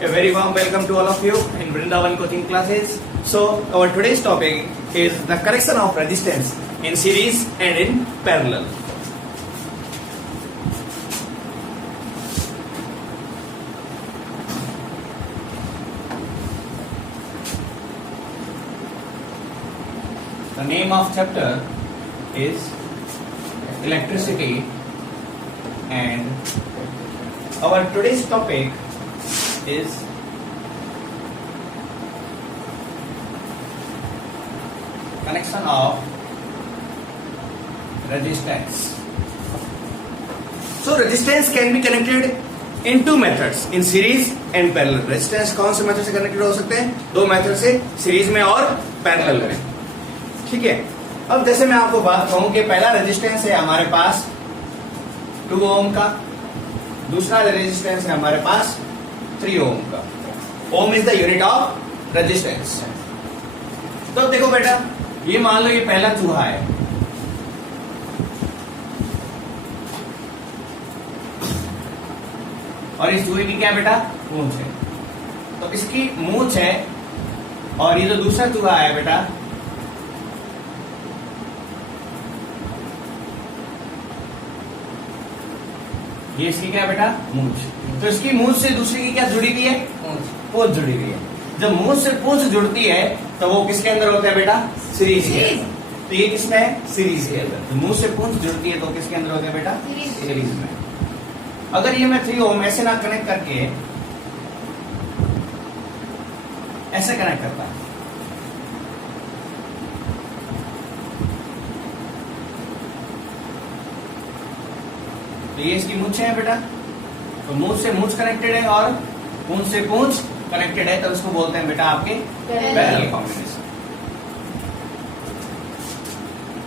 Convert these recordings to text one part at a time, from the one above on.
A very warm welcome to all of you in Vrindavan coaching classes. So our today's topic is the correction of resistance in series and in parallel. The name of chapter is electricity, and our today's topic is connection of resistance. So resistance can be connected in two methods, in series and parallel. Resistance कौन से method से connected हो सकते हैं? दो method से, series में और पैरेलल में. ठीक है. अब जैसे मैं आपको बात कहूं कि पहला रेजिस्टेंस है हमारे पास 2 ओम का, दूसरा रेजिस्टेंस है हमारे पास 3 ओम का. Ohm is the unit of resistance. तो देखो बेटा, ये मान लो ये पहला चूहा है, और इस चूहे की क्या बेटा? मूंछ है. तो इसकी मूंछ है, और ये जो दूसरा चूहा है बेटा, ये इसकी क्या बेटा? मूंछ. तो इसकी मूंछ से दूसरी की क्या जुड़ी हुई है? पूंछ जुड़ी हुई है. जब मूंछ से पूंछ जुड़ती है तो वो किसके अंदर होता है बेटा? सीरीज के अंदर. तो ये किसमें है? सीरीज के अंदर. मूंछ से पूंछ जुड़ती है तो किसके अंदर होता है बेटा? सीरीज में. अगर ये मैं 3 ओम ऐसे ना कनेक्ट करके ऐसे कनेक्ट करता है, तो ये इसकी मूंछ है बेटा. तो मूंछ से मूंछ कनेक्टेड है और पूंछ से पूंछ कनेक्टेड है, तो इसको बोलते हैं बेटा आपके पैरेलल कॉम्बिनेशन.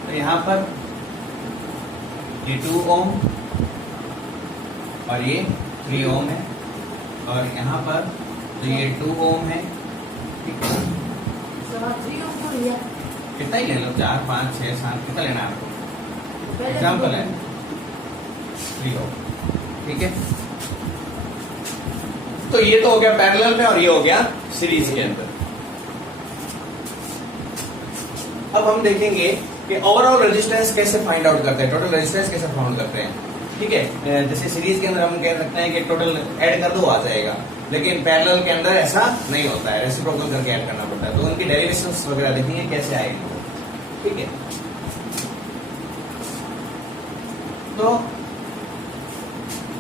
तो यहां पर ये 2 ओम और ये 3 ओम है, और यहां पर तो ये 2 ओम है. ठीक है. कितना ही ले लो, 4 5 6 7 कितना लेना है आपको? एग्जाम्पल है 3 ओम. ठीक है. तो ये तो हो गया पैरेलल में और ये हो गया सीरीज के अंदर. अब हम देखेंगे कि ओवरऑल रेजिस्टेंस कैसे फाइंड आउट करते हैं, टोटल रेजिस्टेंस कैसे फाइंड करते हैं. ठीक है. जैसे सीरीज के अंदर हम कह सकते हैं कि टोटल ऐड कर दो आ जाएगा, लेकिन पैरेलल के अंदर ऐसा नहीं होता है, रेसिप्रोकल करके ऐड करना पड़ता है. तो उनकी डेरिवेशंस वगैरह देखेंगे कैसे आएगी. ठीक है. तो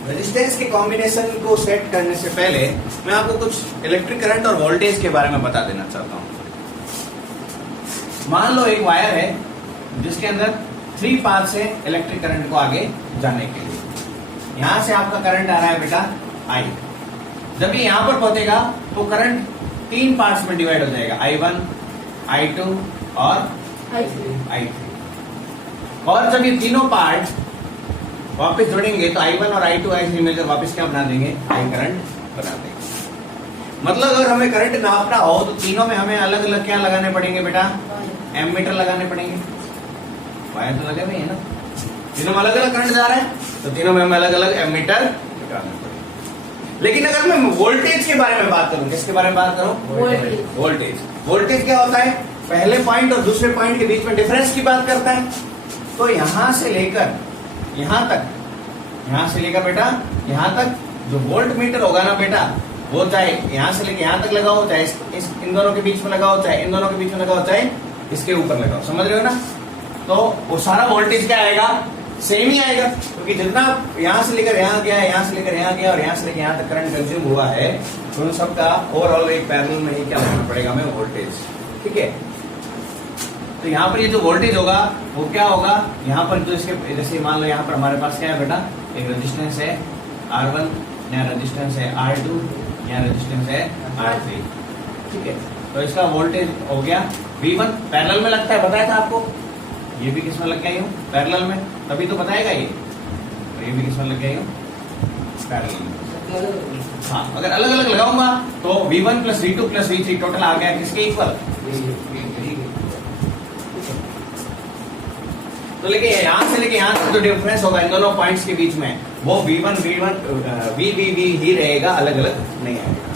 रेजिस्टेंस के कॉम्बिनेशन को सेट करने से पहले मैं आपको कुछ इलेक्ट्रिक करंट और वोल्टेज के बारे में बता देना चाहता हूं. मान लो एक वायर है जिसके अंदर 3 पाथ्स है इलेक्ट्रिक करंट को आगे जाने के लिए. यहां से आपका करंट आ रहा है बेटा I. जब ये यहां पर पहुंचेगा तो करंट 3 पार्ट्स में डिवाइड हो जाएगा, I1, I2 और I3. और जब ये तीनों पार्ट वापस जोड़ेंगे तो I1 और I2 I3 मिलकर वापस क्या बना देंगे? I करंट बना देंगे. मतलब अगर हमें करंट नापना हो तो तीनों में हमें अलग अलग क्या लगाने पड़ेंगे बेटा? एमीटर लगाने पड़ेंगे. वायर तो लगे हुए हैं ना, तीनों में अलग अलग करंट जा रहा है, तो तीनों में हमें अलग अलग एमीटर लगाने पड़ेंगे. लेकिन अगर मैं वोल्टेज के बारे में बात करूं, किसके बारे में बात करूं? वोल्टेज. वोल्टेज क्या होता है? पहले पॉइंट और दूसरे पॉइंट के बीच में डिफरेंस की बात करता है. तो यहां से लेकर यहां तक, यहां से लेकर बेटा यहां तक जो वोल्ट मीटर होगा ना बेटा, वो चाहे यहां से लेकर यहां तक लगाओ, चाहे इन दोनों के बीच में लगाओ, चाहे इन दोनों के बीच में लगाओ, चाहे इसके ऊपर लगाओ. समझ रहे हो ना? तो वो सारा वोल्टेज क्या आएगा? सेम ही आएगा, क्योंकि जितना यहां से लेकर यहां गया, यहां से लेकर यहां गया और यहां से लेकर यहां तक करंट कंज्यूम हुआ है, तो उन सबका ओवरऑल एक पैरेलल में ही क्या होना पड़ेगा हमें? वोल्टेज. ठीक है. तो यहाँ पर ये जो वोल्टेज होगा वो क्या होगा? यहाँ पर जो इसके जैसे मान लो यहाँ पर हमारे पास क्या है बेटा? एक रेजिस्टेंस है R1, यहाँ रेजिस्टेंस है R2, यहाँ रेजिस्टेंस है R3. ठीक है. तो इसका वोल्टेज हो गया V1. पैरेलल में लगता है, बताया था आपको. ये भी किसमें लग गया? यूं पैरेलल में, तभी तो बताएगा ये. तो ये भी किसमें लग गया? यूं पैरेलल में. हाँ, अगर अलग अलग लगाऊंगा तो V1 plus V2 plus V3 total आ गया किसके इक्वल? तो लेकिन यहां से लेके यहां तक जो डिफरेंस होगा इन दोनों पॉइंट्स के बीच में, वो V1 V1 V ही रहेगा, अलग अलग नहीं आएगा.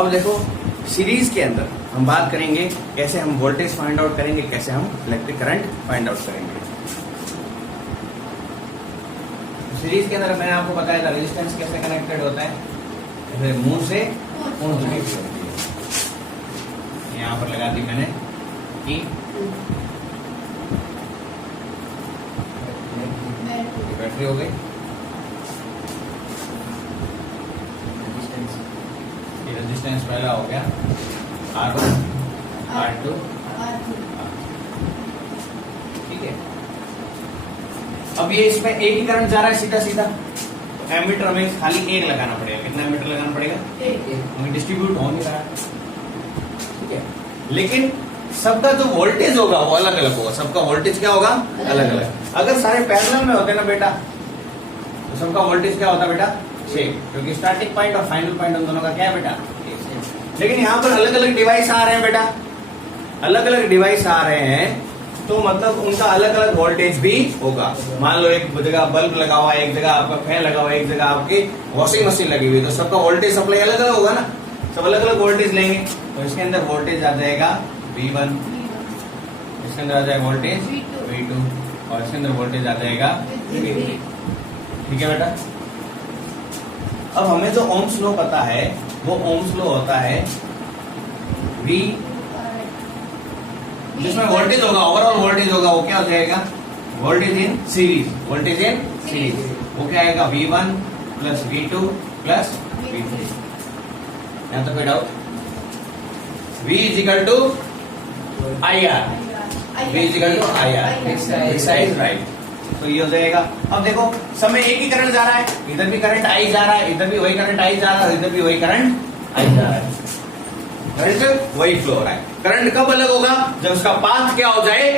अब देखो सीरीज के अंदर हम बात करेंगे कैसे हम वोल्टेज फाइंड आउट करेंगे, कैसे हम इलेक्ट्रिक करंट फाइंड आउट करेंगे। सीरीज के अंदर मैंने आपको बताया था रेजिस्टेंस कैसे कनेक्टेड होता है, जैसे मुंह से मुंह कनेक्ट होती है। यहाँ पर लगा दी मैंने कि बैटरी हो गई, रेजिस्टेंस पहला हो गया R1 R2 ठीक है। अब ये इसमें एक ही करंट जा रहा है सीधा सीधा, तो एमीटर में खाली एक लगाना पड़ेगा। कितना एमीटर लगाना पड़ेगा? एक। डिस्ट्रीब्यूट हो नहीं रहा, ठीक है। लेकिन सबका जो वोल्टेज होगा वो अलग अलग होगा, सबका वोल्टेज क्या होगा? अलग अलग। अगर सारे पैरेलल में होते ना बेटा, तो सबका वोल्टेज क्या होता बेटा? सेम, क्योंकि स्टार्टिंग पॉइंट और फाइनल पॉइंट उन दोनों का क्या है बेटा? लेकिन यहाँ पर अलग अलग डिवाइस आ रहे हैं बेटा, अलग अलग डिवाइस आ रहे हैं, तो मतलब उनका अलग अलग वोल्टेज भी होगा। मान लो एक जगह बल्ब लगा हुआ है, एक जगह आपका फैन लगा हुआ है, एक जगह आपकी वॉशिंग मशीन लगी हुई है, तो सबका वोल्टेज सप्लाई अलग अलग होगा ना, सब अलग अलग वोल्टेज लेंगे। तो इसके अंदर वोल्टेज आ जाएगा V1, इसके अंदर आ जाएगा वोल्टेज V2 और इसके अंदर वोल्टेज आ जाएगा V3। ठीक है बेटा। अब हमें जो ओम्स लॉ पता है वो ओम्स लॉ होता है V, जिसमें वोल्टेज होगा, ओवरऑल वोल्टेज होगा, वो क्या हो जाएगा? Voltage in series, voltage in series, वो क्या आएगा? V1 plus V2 plus V3। यहाँ तो कोई doubt? V is equal to IR, V is equal to IR, right. तो ये हो जाएगा। अब देखो सब में एक ही करंट जा रहा है, इधर भी करंट I जा रहा है, इधर भी वही करंट I जा रहा है, इधर भी वही करंट I जा रहा है, करंट वही फ्लो हो रहा है। करंट कब अलग होगा? जब उसका पाथ क्या हो जाए?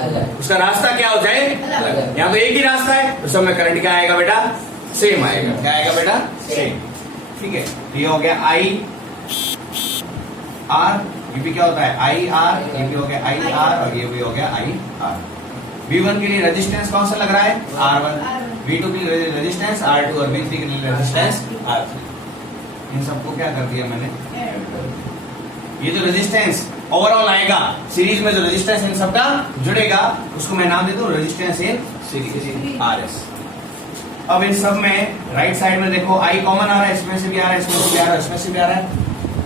अलग। उसका रास्ता क्या हो जाए? अलग। यहाँ तो एक ही रास्ता है, तो सब में करंट क्या आएगा बेटा? सेम आएगा। क्या आएगा बेटा? सेम। ठीक है, ये हो गया I R, ये भी क्या होता है? I R, ये भी हो गया I R और ये भी हो गया I R। V1 के लिए रेजिस्टेंस कौन सा लग रहा है? R1, V2 के लिए रेजिस्टेंस R2 और V3 के लिए रेजिस्टेंस R3। इन सबको क्या कर दिया मैंने? ये जो रेजिस्टेंस ओवरऑल आएगा सीरीज में, जो रेजिस्टेंस इन सबका जुड़ेगा उसको मैं नाम देता हूँ रेजिस्टेंस इन सीरीज RS। अब इन सब में राइट साइड में देखो I कॉमन आ रहा है, इसमें से भी आ रहा है, इसमें से भी आ रहा है, इसमें से भी आ रहा है,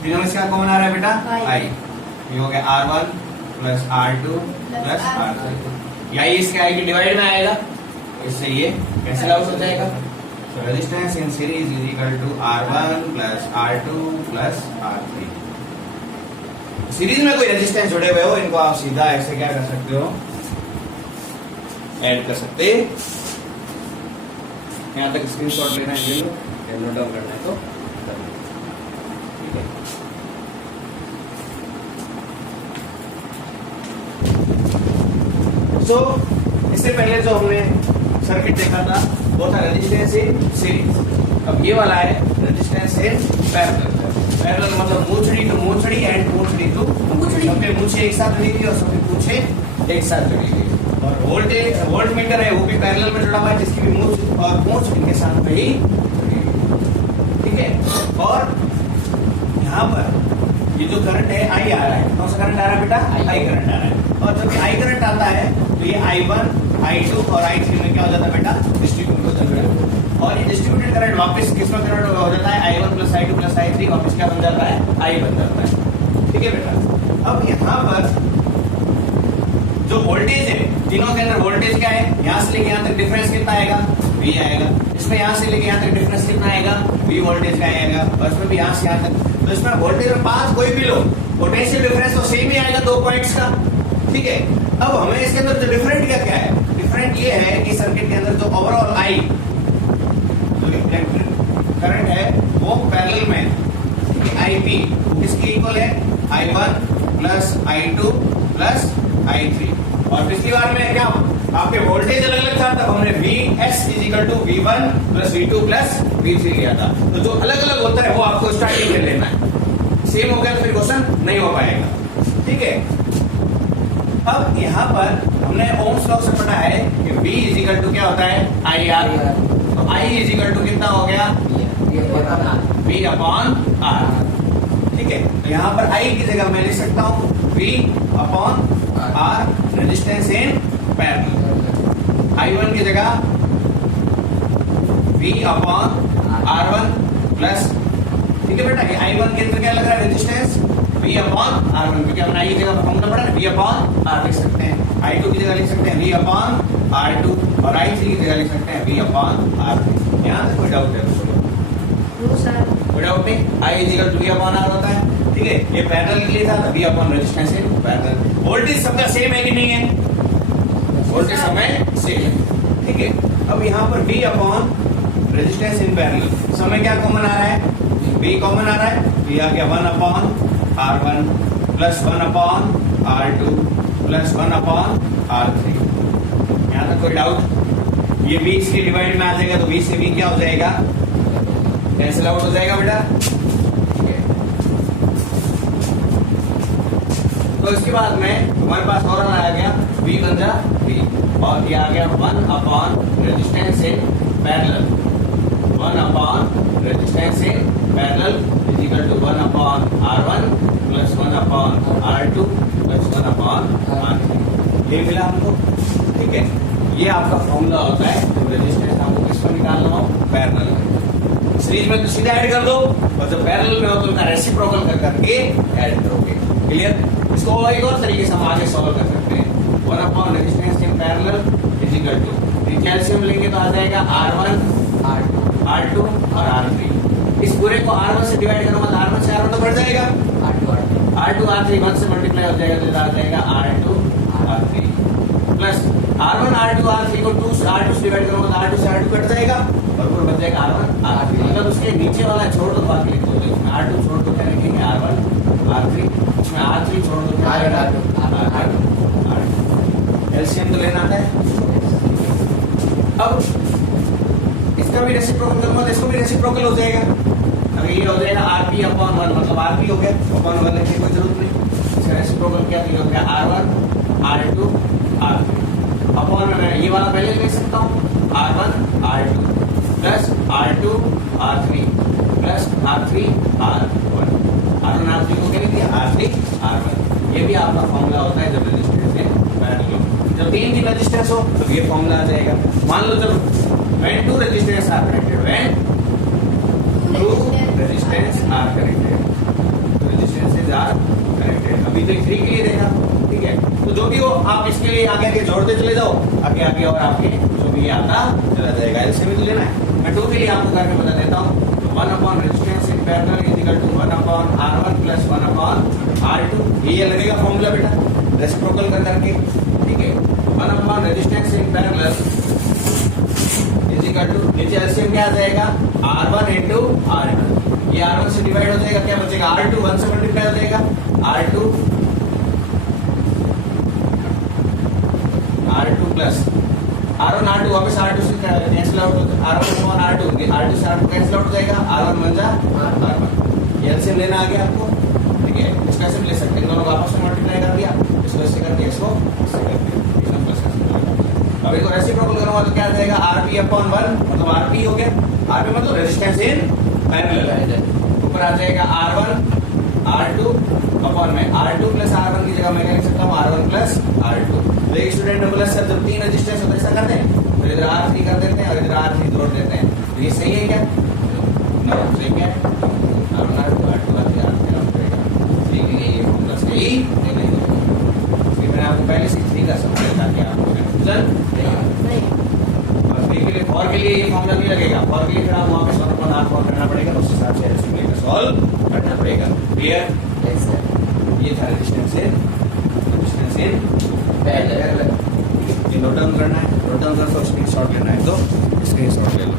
तीनों में से क्या कॉमन आ रहा है बेटा? I। ये हो गया R1 plus R2 plus R3। यही इसके I के डिवाइड में आएगा, इससे ये कैंसिल आउट हो जाएगा। तो resistance in series is equal to R1 plus R2 plus R3। Series में कोई रेजिस्टेंस जुड़े हुए हो, इनको आप सीधा ऐसे क्या कर सकते हो? ऐड कर सकते। यहाँ तक स्क्रीनशॉट लेना है, ले लो, नोट डाउन करना है तो ठीक है। तो इससे पहले जो हमने सर्किट देखा था वो था रेजिस्टेंस इन सीरीज। अब ये वाला है रेजिस्टेंस इन पैरेलल। पैरेलल मतलब मूंछड़ी टू मूंछड़ी एंड मूंछड़ी टू मूंछड़ी, सबके मूंछे एक साथ जुड़ी हुई और सबके मूंछे एक साथ जुड़ी हुई। और वोल्टेज वोल्ट मीटर है वो भी पैरेलल में जुड़ा हुआ है, जिसकी भी मूंछ और मूंछ इनके साथ में ही जुड़ी हुई। ठीक है। और यहाँ पर ये जो करंट है I आ रहा है, कौन सा करंट आ रहा है बेटा? I करंट आ रहा है। और जब I करंट आता है तो ये I1, I2 और I3 में क्या हो जाता है बेटा? डिस्ट्रीब्यूट हो जाता है। और ये डिस्ट्रीब्यूटेड करंट वापस किसमें कन्वर्ट हो जाता है? I1 plus I2 plus I3 वापस क्या बन जाता है? I बन जाता है। ठीक है बेटा। अब यहाँ पर जो वोल्टेज है, तीनों के अंदर वोल्टेज क्या है? यहाँ से लेके यहाँ तक डिफरेंस कितना आएगा? V आएगा। इसमें यहाँ से लेके यहाँ तक डिफरेंस कितना आएगा? V वोल्टेज का आएगा। और इसमें भी यहाँ से यहाँ तक, तो इसमें वोल्टेज और पाथ कोई भी लो, पोटेंशियल डिफरेंस तो सेम ही आएगा दो पॉइंट्स का। ठीक है। अब हमें इसके अंदर जो डिफरेंट क्या है? डिफरेंट ये है कि सर्किट के अंदर जो ओवरऑल I करंट है वो पैरेलल में IP किसकी इक्वल है? I1 plus I2 plus I3। और पिछली बार में क्या आपके वोल्टेज अलग अलग था, तब हमने VS is equal to V1 plus V2 plus V3 लिया था। तो जो अलग अलग होता है वो आपको स्टार्टिंग में लेना है, सेम हो गया तो फिर क्वेश्चन नहीं हो पाएगा। ठीक है। अब यहाँ पर हमने ओम्स लॉ से पढ़ा है कि V इज इक्वल टू क्या होता है? IR। तो I इज इक्वल टू कितना हो गया? V upon R। ठीक तो यहाँ पर I की जगह मैं लिख सकता हूँ V upon R resistance in parallel. I1 की जगह V अपॉन R1 प्लस, ठीक है बेटा, I1 के अंदर क्या लग रहा है रेजिस्टेंस V अपॉन R1, क्योंकि हमने I की जगह फॉर्मूला पढ़ा है V अपॉन R लिख सकते हैं, I2 की जगह लिख सकते हैं V अपॉन R2 और I3 की जगह लिख सकते हैं V अपॉन R3। यहाँ से कोई डाउट है? कोई डाउट नहीं। I equal to V upon R होता है, ठीक है। ये पैरेलल के लिए था, V upon resistance in parallel. Voltage सबका सेम है कि नहीं है? वोल्टेज समय सेम है, ठीक है। अब यहाँ पर V upon resistance in parallel, समय क्या कॉमन आ रहा है? V कॉमन आ रहा है, V आ गया 1 upon R1 plus 1 upon R2 plus 1 upon R3। यहाँ तक कोई डाउट? ये 20 के डिवाइड में आ जाएगा तो 20 से V क्या हो जाएगा? कैंसिल आउट हो जाएगा बेटा। तो इसके बाद में हमारे पास और आ गया V बन जा V, और ये आ गया 1 upon resistance in parallel, 1 upon resistance in parallel is equal to 1 upon R1 plus 1 upon R2 plus 1 upon R3। ये मिला हमको, ठीक है। ये आपका फॉर्मूला होता है जब रेजिस्टेंस आपको किसको निकालना हो? पैरेलल में। सीरीज में तो सीधा ऐड कर दो, और जब पैरेलल में हो तो उनका रेसिप्रोकल कर करके ऐड करोगे। क्लियर? इसको एक और तरीके से हम आगे सॉल्व कर सकते हैं। 1 upon resistance in parallel is equal to, कैल्शियम लेंगे तो आ जाएगा R1 R2 और R3। इस पूरे को R1 से डिवाइड करूंगा तो R1 से R1 तो बढ़ जाएगा, R2 R3 1 से मल्टीप्लाई हो जाएगा तो आ जाएगा R2 R3 plus R1 R2 R3 को 2 से R2 से डिवाइड करूंगा तो R2 से R2 कट जाएगा और पूरा बच जाएगा R1 R3। मतलब उसके नीचे वाला छोड़ दो, बाकी लिख दो। इसमें R2 छोड़ दो, क्या लिखेंगे? R1 R3। इसमें R3 छोड़ दो, R2 एलसीएम तो लेना है। अब इसका भी रेसिप्रोकल करूंगा तो इसको भी रेसिप्रोकल हो जाएगा। अगर ये हो जाएगा RP अपॉन 1, मतलब RP हो गया, अपॉन 1 लिखने की कोई जरूरत नहीं। इसका रेसिप्रोकल क्या हो गया? R1 R2 R3 अपॉन में मैं ये वाला पहले लिख सकता हूँ R1 R2 plus R2 R3 plus R3 R1। R1 R3 को क्या लिख दिया? R3 R1। ये भी आपका फॉर्मूला होता है जब रेजिस्टेंस है पैरेलल। जब 3 की रेजिस्टेंस हो तो ये फॉर्मूला आ जाएगा। मान लो जब when two resistors are connected, when two resistors are connected, तो resistances are connected। अभी तक 3 के लिए देखा, ठीक है। तो जो भी हो आप इसके लिए आगे आगे जोड़ते चले जाओ, आगे आगे और आपके जो भी आता चला जाएगा। ऐसे भी तो लेना है। मैं 2 के लिए आपको करके बता देता हूँ। 1 upon resistance in parallel is equal to 1 upon R1 plus 1 upon R2। ये लगेगा फॉर्मूला बेटा, रेसिप्रोकल कर करके, ठीक है। 1 upon resistance in parallel is equal to, नीचे एलसीएम क्या आ जाएगा? R1 into R2। ये R1 से डिवाइड हो जाएगा, क्या बचेगा? R2 1 से मल्टीप्लाई हो जाएगा, R2 प्लस R1 R2 वापस R2 से कैंसिल आउट हो जाएगा, R1 अपॉन R2 से R2 कैंसिल आउट हो जाएगा, R1 बन जा R1। ये एलसीएम लेना आ गया आपको, ठीक है। इसको कैसे भी ले सकते हैं, दोनों को आपस में मल्टीप्लाई कर दिया, इसको ऐसे कर दिया, इसको ऐसे कर दिया। अब इसको रेसिप्रोकल करूंगा तो क्या आ जाएगा? RP अपॉन 1, मतलब RP हो गया। RP मतलब रेजिस्टेंस इन पैरेलल। ऊपर आ जाएगा R1 R2 अपॉन में R2 प्लस R1 की जगह मैं क्या लिख सकता हूँ? R1 plus R2। तो एक स्टूडेंट ने बोला सर जब 3 रेजिस्टेंस होता है ऐसा करते हैं, तो इधर R3 कर देते हैं और इधर R3 जोड़ देते हैं। तो ये सही है क्या? नहीं, सही क्या है? R1 R2 R2 R3 ठीक है, ये फॉर्मूला सही नहीं होगा। इसलिए मैंने आपको पहले से 3 का समझाया ताकि आपको कंफ्यूजन नहीं। और 3 के लिए, फॉर के लिए ये फॉर्मूला नहीं लगेगा। फॉर के लिए फिर आप वहाँ पे 1 अपॉन R करना पड़ेगा, उस हिसाब से रेसिप्रोकल का सॉल्व करना पड़ेगा। क्लियर? ये था रेजिस्टेंस इन पैरेलल। ये नोट डाउन करना है, नोट डाउन कर स्क्रीनशॉट लेना है तो स्क्रीनशॉट ले लो।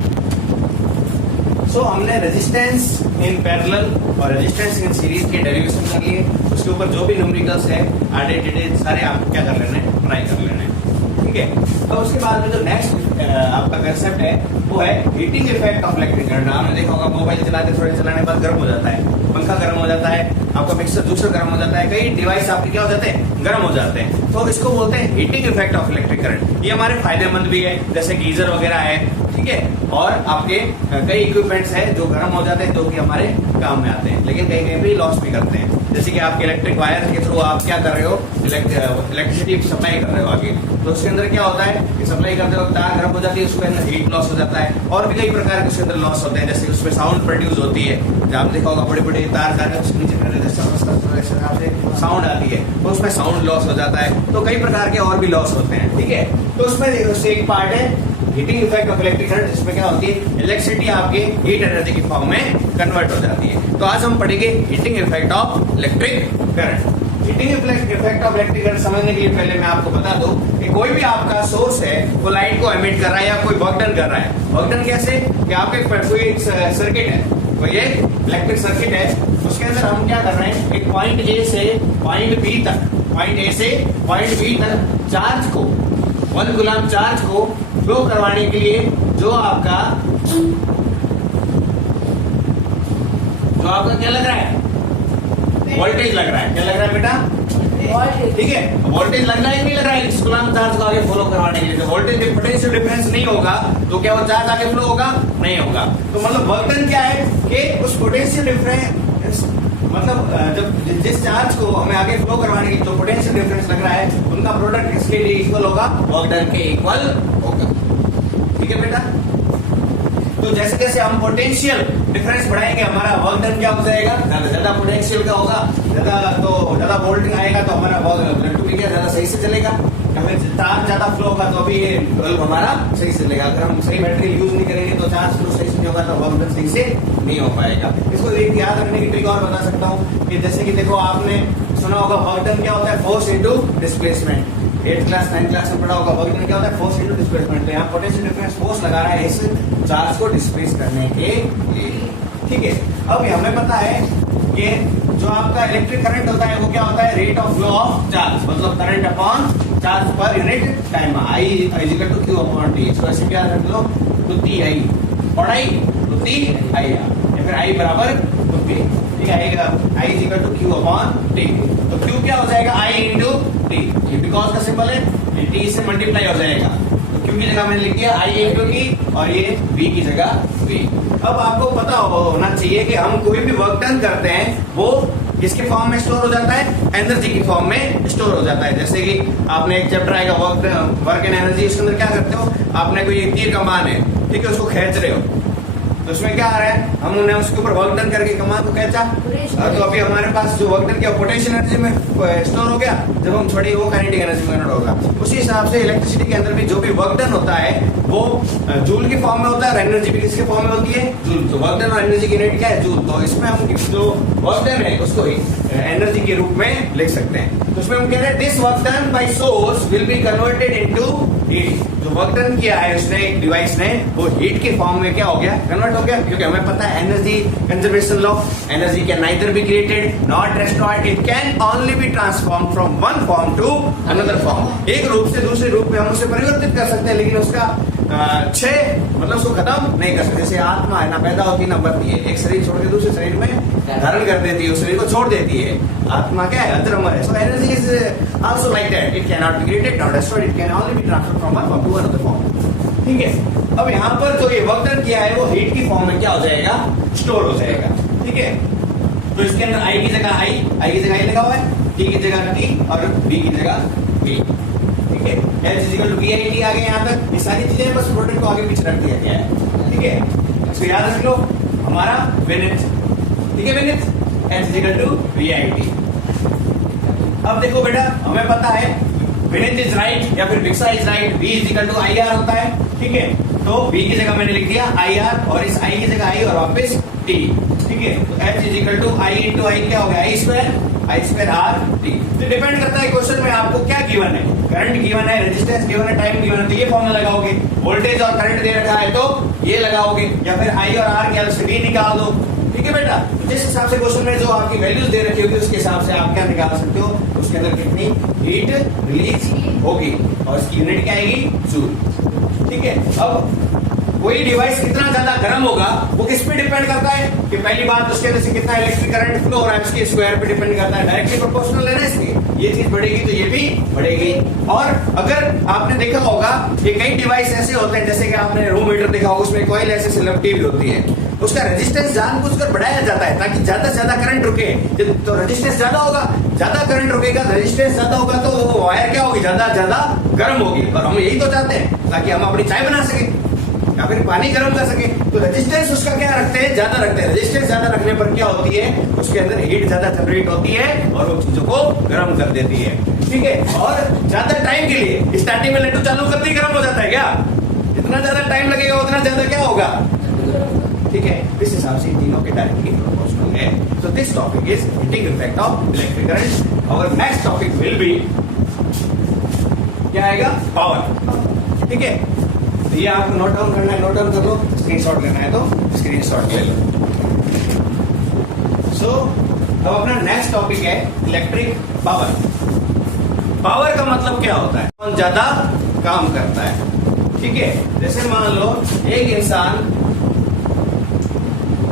सो हमने रेजिस्टेंस इन पैरेलल और रेजिस्टेंस इन सीरीज के डेरिवेशन कर लिए। उसके ऊपर जो भी न्यूमेरिकल्स है आधे सारे आपको क्या कर लेना है? ट्राई कर लेना है, ठीक है। तो उसके बाद में जो नेक्स्ट आपका कंसेप्ट है वो है heating effect of electric current. आपने देखा होगा मोबाइल चलाते थोड़े चलाने के बाद गर्म हो जाता है, पंखा गर्म हो जाता है, आपका मिक्सर जूसर गर्म हो जाता है, कई डिवाइस आपके क्या हो जाते हैं? गर्म हो जाते हैं। तो इसको बोलते हैं heating effect of electric current. ये हमारे फायदेमंद भी है, जैसे गीजर वगैरह है, ठीक है। और आपके कई इक्विपमेंट्स है जो गर्म हो जाते हैं, जो कि हमारे काम में आते हैं, लेकिन कहीं कहीं भी लॉस भी करते हैं। जैसे कि आपके इलेक्ट्रिक वायर के थ्रू आप क्या कर रहे हो, इलेक्ट्रिसिटी सप्लाई कर रहे हो आगे, तो उसके अंदर क्या होता है कि सप्लाई करते वक्त तार गर्म हो जाती है, उसके अंदर हीट लॉस हो जाता है, और भी कई प्रकार के उसके अंदर लॉस होते हैं, जैसे उसमें साउंड प्रोड्यूस होती है, जब आप देखा होगा बड़े बड़े तार का उसके नीचे साउंड आती है तो उसमें साउंड लॉस हो जाता है, तो कई प्रकार के और भी लॉस होते हैं, ठीक है। तो उसमें एक पार्ट है heating effect of electric current, जिसमें क्या होती है इलेक्ट्रिसिटी आपके हीट एनर्जी की फॉर्म में कन्वर्ट हो जाती है। तो आज हम पढ़ेंगे heating effect of electric current. Heating effect of electric current समझने के लिए पहले मैं आपको बता दूं कि कोई भी आपका सोर्स है वो लाइट को एमिट कर रहा है या कोई वर्क डन कर रहा है। वर्क डन कैसे कि आपके कोई सर्किट है, कोई एक इलेक्ट्रिक सर्किट है, उसके अंदर हम क्या कर रहे हैं, एक पॉइंट ए से पॉइंट बी तक, पॉइंट ए से पॉइंट बी तक चार्ज को, 1 कूलम चार्ज को फ्लो करवाने के लिए जो आपका क्या लग रहा है, वोल्टेज लग रहा है। क्या लग रहा है बेटा, ठीक है, वोल्टेज लग रहा है नहीं लग रहा है इस कूलम चार्ज को आगे फ्लो करवाने के लिए। तो वोल्टेज पोटेंशियल डिफरेंस नहीं होगा तो क्या वो चार्ज आगे फ्लो होगा, नहीं होगा। तो मतलब वर्क डन क्या है कि उस पोटेंशियल डिफरेंस, मतलब जब जिस चार्ज को हमें आगे फ्लो करवाने के लिए जो पोटेंशियल डिफरेंस लग रहा है उनका प्रोडक्ट इसके लिए इक्वल होगा, वर्क डन के इक्वल होगा, ठीक है बेटा। तो जैसे जैसे हम पोटेंशियल डिफरेंस बढ़ाएंगे हमारा वर्क डन क्या हो जाएगा, ज्यादा पोटेंशियल का होगा, ज्यादा वोल्टेज आएगा तो हमारा ब्लड भी क्या ज्यादा सही से चलेगा, हमें चार्ज ज्यादा फ्लो होगा तो अभी ये बल्ब हमारा सही से चलेगा। अगर हम सही बैटरी यूज नहीं करेंगे तो चार्ज फ्लो सही से नहीं होगा तो वर्क डन सही से नहीं हो पाएगा। इसको एक याद रखने की ट्रिक और बता सकता हूँ कि जैसे कि देखो आपने सुना होगा वर्क डन क्या होता है, force into displacement. 8th class 9th class में पढ़ा होगा वर्क डन क्या होता है, फोर्स इनटू डिस्प्लेसमेंट। तो यहाँ पोटेंशियल डिफरेंस फोर्स लगा रहा है इस चार्ज को डिस्प्लेस करने के लिए, ठीक है। अब हमें पता है कि जो आपका इलेक्ट्रिक करंट होता है वो क्या होता है, rate of flow of charge, मतलब current upon charge per unit time, I equal to Q upon T. इसको ऐसे क्या रख लो, तो टी आई और आई तो टी आई या फिर आई बराबर तो पी, ठीक है। I equal to Q upon T, तो क्यू क्या हो जाएगा, आई इंटू टी, ये बिकॉज का सिंबल है, टी से मल्टीप्लाई हो जाएगा। तो क्यू की जगह मैंने लिख दिया आई इंटू टी और ये वी की जगह वी। अब आपको पता होना चाहिए कि हम कोई भी वर्क डन करते हैं वो किसके फॉर्म में स्टोर हो जाता है, एनर्जी की फॉर्म में स्टोर हो जाता है। जैसे कि आपने एक चैप्टर आएगा वर्क एंड एनर्जी, इसके अंदर क्या करते हो, आपने कोई एक तीर कमान है, ठीक है, उसको खींच रहे हो, तो उसमें क्या आ रहा है, हमने उसके ऊपर वर्क डन करके कमान को खींचा, तो अभी हमारे पास जो वर्क डन किया पोटेंशियल एनर्जी में स्टोर हो गया, जब हम छोड़े वो काइनेटिक एनर्जी में कन्वर्ट होगा। उसी हिसाब से इलेक्ट्रिसिटी के अंदर भी जो भी वर्क डन होता है वो जूल की फॉर्म में होता है और एनर्जी भी किसके फॉर्म में होती है, जूल। तो वर्क डन और एनर्जी की यूनिट क्या है, जूल। तो इसमें हम जो वर्क डन है उसको एनर्जी के रूप में लिख सकते हैं। तो उसमें हम कह रहे हैं this work done by source will be converted into heat. जो वर्क डन किया है उसने एक डिवाइस ने, वो हीट के फॉर्म में क्या हो गया, कन्वर्ट हो गया, क्योंकि हमें पता है energy conservation law, energy can neither be created not destroyed, it can only be transform from one form to another form. एक रूप से दूसरे रूप में हम उसे परिवर्तित कर सकते हैं, लेकिन उसका क्षय मतलब उसको खत्म नहीं कर सकते। जैसे आत्मा है ना, पैदा होती है ना मरती है, एक शरीर छोड़ के दूसरे शरीर में धारण कर देती है, उस शरीर को छोड़ देती है। आत्मा क्या है, अजर अमर है। So energy is also like that, it can not be created not destroyed, it can only be transferred from one form to another form, ठीक है। अब यहाँ पर जो ये वर्क डन किया है वो हीट की फॉर्म में क्या हो जाएगा, स्टोर हो जाएगा, ठीक है। तो इसके अंदर आई की जगह आई की जगह आई लगा हुआ है, टी की जगह टी और बी की जगह बी, ठीक है। H इक्वल टू VIT आ गए यहाँ तक, ये सारी चीजें बस प्रोडक्ट को आगे पीछे रख दिया गया है, ठीक है। इसको याद रख लो, हमारा विनिट, ठीक है, विनिट H इक्वल टू VIT। अब देखो बेटा, हमें पता है विनिट इज राइट या फिर विक्सा is right, V is equal to IR होता है, ठीक है। तो V की जगह मैंने लिख दिया IR और इस I की जगह I और वापस T, ठीक है। तो H is equal to I into I क्या हो गया, I स्क्वायर R T। तो डिपेंड करता है क्वेश्चन में आपको क्या गिवन है, करंट गिवन है, रेजिस्टेंस गिवन है, टाइम गिवन है, तो ये फॉर्मूला लगाओगे। वोल्टेज और करंट दे रखा है तो ये लगाओगे, या फिर I और R के अलग से V निकाल दो, ठीक है बेटा। जिस हिसाब से क्वेश्चन में जो आपकी वैल्यूज दे रखी होगी उसके हिसाब से आप क्या निकाल सकते हो, उसके अंदर कितनी हीट रिलीज होगी और इसकी यूनिट क्या आएगी, जूल, ठीक है। अब कोई डिवाइस कितना ज्यादा गर्म होगा वो किस पे डिपेंड करता है, कि पहली बात उसके अंदर से कितना इलेक्ट्रिक करंट फ्लो हो रहा है उसके स्क्वायर पे डिपेंड करता है, डायरेक्टली प्रोपोर्शनल है ना इसकी, ये चीज बढ़ेगी तो ये भी बढ़ेगी। और अगर आपने देखा होगा कि कई डिवाइस ऐसे होते हैं, जैसे कि आपने रूम हीटर देखा होगा, उसमें कॉइल ऐसे से लपटी हुई होती है, उसका रेजिस्टेंस जानबूझकर बढ़ाया जाता है ताकि ज्यादा से ज्यादा करंट रुके। तो रेजिस्टेंस ज्यादा होगा, ज्यादा करंट रुकेगा, रेजिस्टेंस ज्यादा होगा तो वो वायर क्या होगी, ज्यादा गर्म होगी। और हम यही तो चाहते हैं ताकि हम अपनी चाय बना सके या फिर पानी गर्म कर सके। तो रेजिस्टेंस उसका क्या रखते हैं, ज्यादा रखते हैं। रेजिस्टेंस ज्यादा रखने पर क्या होती है, उसके अंदर हीट ज्यादा जनरेट होती है और वो चीजों को गर्म कर देती है। ठीक है, और ज्यादा टाइम के लिए स्टार्टिंग में लड्डू चालू करते ही गर्म हो जाता है क्या? जितना ज्यादा टाइम लगेगा उतना ज्यादा क्या होगा। ठीक है, इस हिसाब से तीनों के डायरेक्टली प्रोपोर्शनल है। So this topic is heating effect of electric current. Our next topic will be क्या आएगा, पावर। ठीक है, तो ये आपको नोट डाउन करना है, नोट डाउन कर लो। स्क्रीनशॉट लेना है तो स्क्रीनशॉट ले लो। सो अब अपना नेक्स्ट टॉपिक है इलेक्ट्रिक पावर। पावर का मतलब क्या होता है, कौन ज्यादा काम करता है। ठीक है, जैसे मान लो एक इंसान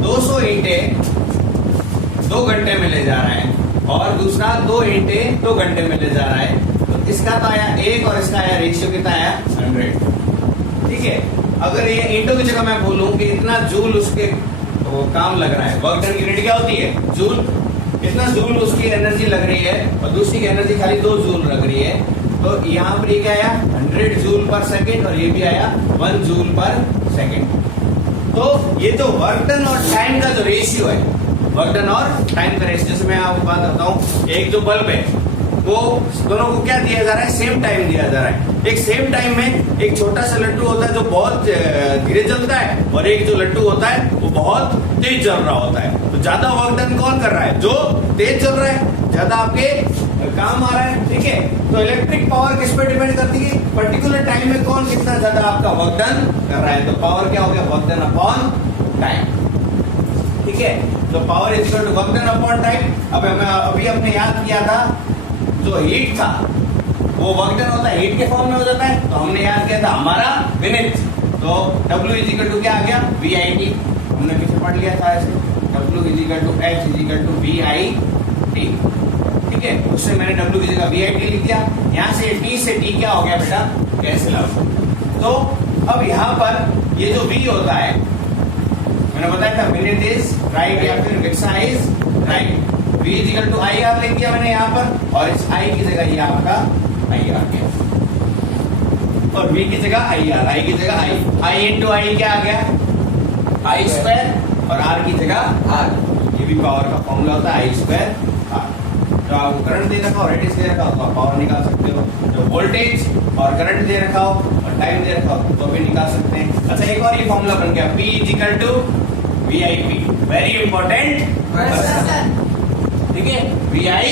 200 ईंटें 2 घंटे में ले जा रहा है और दूसरा 2 ईंटें 2 घंटे में ले जा रहा है, तो इसका तो आया 1 और इसका आया रेशियो कितना आया 100। ठीक है, अगर ये ईंटों की जगह मैं बोलूं कि इतना जूल उसके वो काम लग रहा है, वर्क डन की यूनिट क्या होती है, जूल। इतना जूल उसकी एनर्जी लग रही है और दूसरी की एनर्जी खाली 2 जूल लग रही है। तो यहाँ पर ये क्या आया 100 जूल पर सेकेंड और ये भी आया 1 जूल पर सेकेंड। तो ये जो वर्क डन और टाइम का जो रेशियो है, वर्क डन और टाइम का रेशियो, जैसे मैं आपको बात करता हूँ, एक जो बल्ब है वो दोनों को क्या दिया जा रहा है, सेम टाइम दिया जा रहा है। एक सेम टाइम में एक छोटा सा लड्डू होता है जो बहुत धीरे जलता है और एक जो लड्डू होता है वो बहुत तेज जल रहा होता है। तो ज्यादा वर्क डन कौन कर रहा है, जो तेज जल रहा है, ज्यादा आपके काम आ रहा है। ठीक है, तो इलेक्ट्रिक पावर किस पे डिपेंड करती है, पर्टिकुलर टाइम में कौन कितना ज्यादा आपका वर्क डन कर रहा है। तो पावर क्या हो गया, वर्क डन अपॉन टाइम। ठीक है, तो power is equal to work done upon time. अब हमें अभी हमने याद किया था जो हीट था वो वर्क डन होता है, हीट के फॉर्म में हो जाता है। तो हमने याद किया था हमारा मिनट, तो W इज इक्वल टू क्या आ गया, VIT। हमने पीछे पढ़ लिया था ऐसे, W is equal to H is equal to VIT। ठीक है, उससे मैंने W की जगह VIT लिख दिया। यहाँ से T से T क्या हो गया बेटा, कैंसिल आउट। तो अब यहाँ पर ये जो V होता है, मैंने बताया था मिनट इज राइट या फिर विक्सा is right. V is equal to IR लिख दिया मैंने यहाँ पर, और इस I की जगह ये आपका I आ गया और V की जगह I की जगह I इंटू I क्या आ गया, I स्क्वायर, और R की जगह R। ये भी पावर का फॉर्मूला होता है, I स्क्वायर R। तो आपको करंट दे रखा हो, रेडियस दे रखा हो तो आप पावर निकाल सकते हो। जो वोल्टेज और करंट दे रखा हो और टाइम दे रखा हो तो भी निकाल सकते हैं। अच्छा, एक और ये फॉर्मूला बन गया, P is equal to VIP, very important. ठीक है, VI।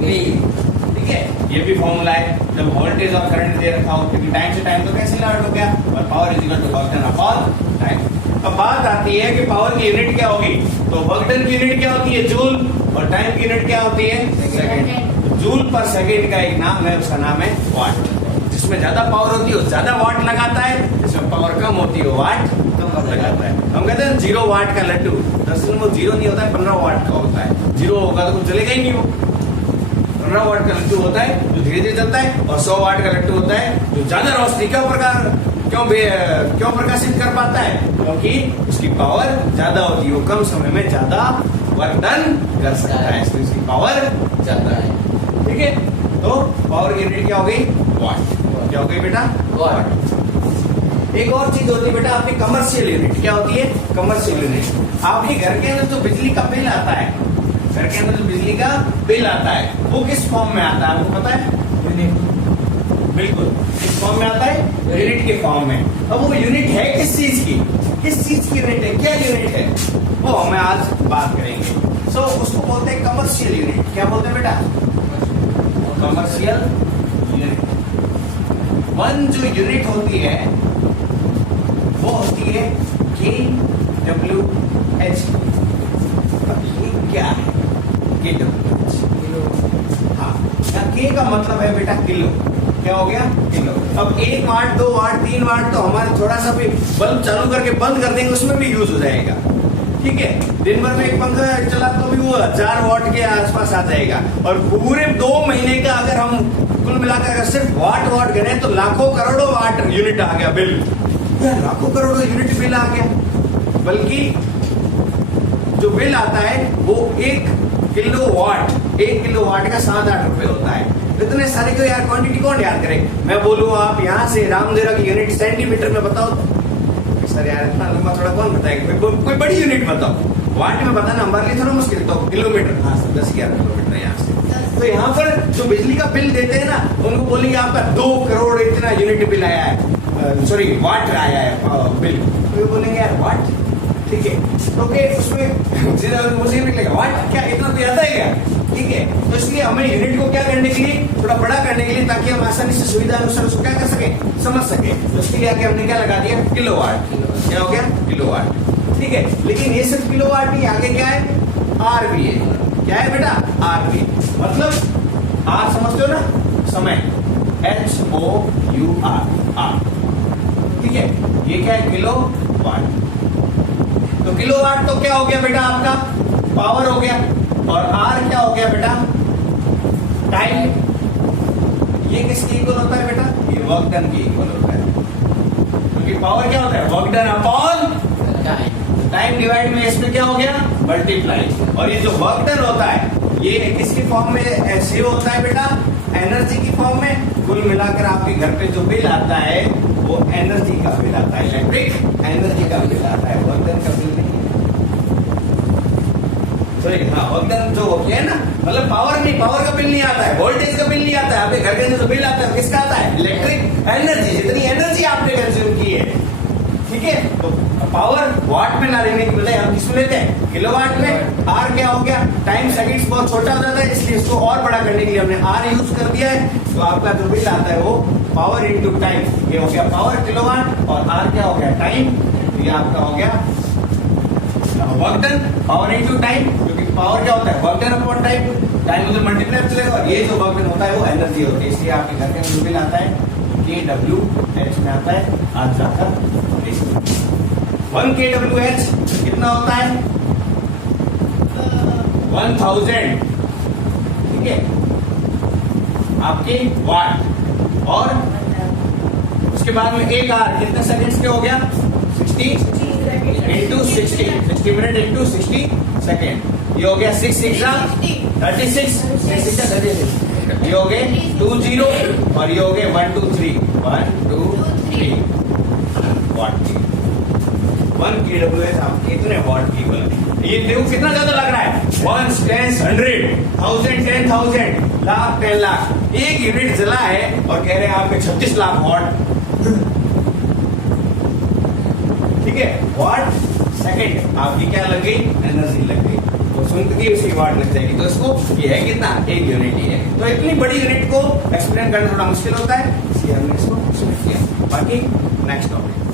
ठीक है, ये भी फॉर्मूला है। जब वोल्टेज और करंट दे रखा हो, क्योंकि टाइम से टाइम तो कैंसिल आउट हो गया, और power is equal to work done upon time. अब बात आती है कि पावर की यूनिट क्या होगी। तो वर्क डन की यूनिट क्या होती है, जूल, और टाइम की यूनिट क्या होती है, सेकंड। जूल पर सेकंड का एक नाम है, उसका नाम है वाट। जिसमें ज्यादा पावर होती है ज्यादा वाट लगाता है, जिसमें पावर कम होती है वाट कम लगाता है। हम कहते हैं 0 वाट का लड्डू, दरअसल वो 0 नहीं होता है, 15 वाट का होता है। 0 होगा तो कुछ चलेगा ही नहीं। वो 15 वाट का लड्डू होता है जो धीरे धीरे चलता है, और 100 वाट का लड्डू होता है जो ज्यादा रोशनी क्यों प्रकाशित कर पाता है, क्योंकि उसकी पावर ज्यादा होती है, वो कम समय में ज्यादा वर्क डन कर सकता है, इसलिए उसकी पावर ज्यादा है। ठीक है, तो पावर की यूनिट क्या हो गई, वाट। क्या हो गई बेटा, वाट। एक और चीज होती है बेटा आपकी कमर्शियल यूनिट। क्या होती है, कमर्शियल यूनिट। आपके घर के अंदर जो बिजली का बिल आता है, घर के अंदर जो बिजली का बिल आता है, वो किस फॉर्म में आता है, आपको पता है, यूनिट। बिल्कुल, किस फॉर्म में आता है, यूनिट के फॉर्म में। अब वो यूनिट है किस चीज की, किस चीज की यूनिट है, क्या यूनिट है, वो हम आज बात करेंगे। सो उसको बोलते हैं कमर्शियल यूनिट। क्या बोलते हैं बेटा, कमर्शियल यूनिट। वन जो यूनिट होती है वो होती है KWH। ये क्या है, KWH, हाँ, K का मतलब है बेटा किलो। क्या हो गया, किलो। अब 1 वाट 2 वाट 3 वाट तो हमारे थोड़ा सा भी बल्ब चालू करके बंद कर देंगे उसमें भी यूज हो जाएगा। ठीक है, दिन भर में एक पंखा चला तो भी वो 1000 वाट के आसपास आ जाएगा। और पूरे 2 महीने का अगर हम कुल मिलाकर अगर सिर्फ वाट गिने तो लाखों करोड़ों वाट यूनिट आ गया बिल, लाखों करोड़ों यूनिट बिल आ गया। बल्कि जो बिल आता है वो 1 किलोवाट का 7-8 रुपए होता है। इतने सारे को यार क्वांटिटी कौन याद करे। मैं बोलूँ आप यहाँ से रामदेरा की यूनिट सेंटीमीटर में बताओ सर, यार इतना लंबा थोड़ा कौन बताएगा, कोई बड़ी यूनिट बताओ। वाट में बताना हमारे लिए थोड़ा मुश्किल, तो किलोमीटर, हाँ 10-11 किलोमीटर यहाँ से। तो यहाँ पर जो बिजली का बिल देते हैं ना, उनको बोलेंगे आपका 2 करोड़ इतना यूनिट बिल आया है, सॉरी वाट आया है बिल, तो बोलेंगे यार वाट, ठीक है। ओके, उसमें मुझे निकलेगा वाट क्या इतना तो आता है क्या, ठीक है। तो इसलिए हमें यूनिट को क्या करने के लिए, थोड़ा बड़ा करने के लिए, ताकि हम आसानी से सुविधा अनुसार उसको क्या कर सके, समझ सके। तो इसके लिए आगे हमने क्या लगा दिया, किलोवाट। क्या हो गया, किलोवाट, ठीक है। लेकिन ये सिर्फ किलोवाट नहीं, आगे क्या है, आर भी है। क्या है बेटा, आर भी, मतलब आर समझते हो ना, समय, HOUR, आर, ठीक है। ये क्या है, किलोवाट। तो किलोवाट तो क्या हो गया बेटा, आपका पावर हो गया, और आर क्या हो गया बेटा, टाइम। ये किसकी इक्वल होता है बेटा, ये वर्क डन की इक्वल होता है, क्योंकि पावर क्या होता है, work done upon time divide में इसमें क्या हो गया, मल्टीप्लाई। और ये जो वर्क डन होता है ये किसकी फॉर्म में सेव होता है बेटा, एनर्जी की फॉर्म में। कुल मिलाकर आपके घर पे जो बिल आता है वो एनर्जी का बिल आता है, इलेक्ट्रिक एनर्जी का बिल आता है, वर्क डन का बिल नहीं। सॉरी, हाँ, वर्क डन जो है ना, मतलब पावर नहीं, पावर का बिल नहीं आता है, वोल्टेज का बिल नहीं आता है, आपके घर के अंदर जो बिल आता है किसका आता है, इलेक्ट्रिक एनर्जी, जितनी एनर्जी आपने कंज्यूम की है, ठीक है। तो पावर वाट में ना लेने की बजाय हम किसमें लेते हैं, किलोवाट में। आर क्या हो गया, टाइम सेकंड्स बहुत छोटा हो जाता है, इसलिए इसको और बड़ा करने के लिए हमने आर यूज कर दिया है। तो आपका जो बिल आता है वो पावर इनटू टाइम, ये हो गया पावर किलोवाट, और आर क्या हो गया, टाइम। तो ये आपका हो गया work done, power into time, क्योंकि पावर क्या होता है, work done upon time, time उधर मल्टीप्लाई चलेगा, और ये जो वर्क डन होता है वो एनर्जी होती है। इसलिए आपके घर के जो बिल आता है kWh में आता है, आज जाकर 1 kWh कितना होता है, 1000, ठीक है, आपके वाट। और उसके बाद में एक आर कितने सेकंड्स के हो गया, 60 इंटू 60 मिनट इंटू 60 सेकेंड, ये हो गया 6 6 36, ये हो गए 20, और ये हो गए 1 2 3 वाट। 1 kWh आपके कितने वाट की बल्ब, ये देखो कितना ज्यादा लग रहा है, 1 10 100 1000 10,000 लाख 10 लाख, एक यूनिट जला है और कह रहे हैं आपके 36 लाख वाट, ठीक है। वाट सेकंड आपकी क्या लग गई, एनर्जी लग गई, तो सुनते ही उसकी वाट लग जाएगी। तो इसको ये है कितना, एक यूनिट ही है। तो इतनी बड़ी यूनिट को एक्सप्लेन करना थोड़ा मुश्किल होता है, इसलिए हमने इसको समझ लिया। बाकी नेक्स्ट टॉपिक।